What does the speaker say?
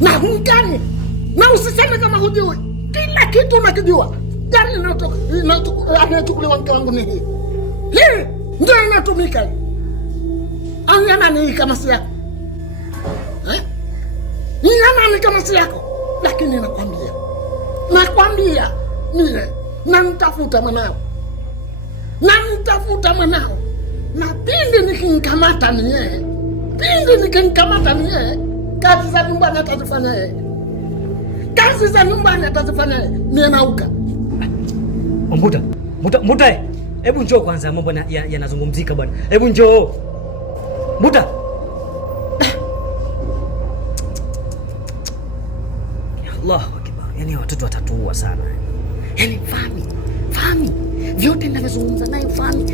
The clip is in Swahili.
Na hungani. Na usiseme kama hujui. Kila kitu unakijua. Gari inayochukuliwa mke wangu ni hii. Hii ndio inatumika hii. Anyana ni kama si yako. Nyana ni kama si yako. Lakini nakwambia mie namtafuta mwanao. Na pindi nikinkamata ni yeye. Kazi za nyumbani atazifanya yeye. Mie nauka. Mbuta, hebu njoo kwanza, mambo yanazungumzika bwana. Hebu njoo. Mbuta. Allahu Akbar. Yaani watoto watatuua sana. Yaani Fami. Vyote ninavyozungumza naye Fami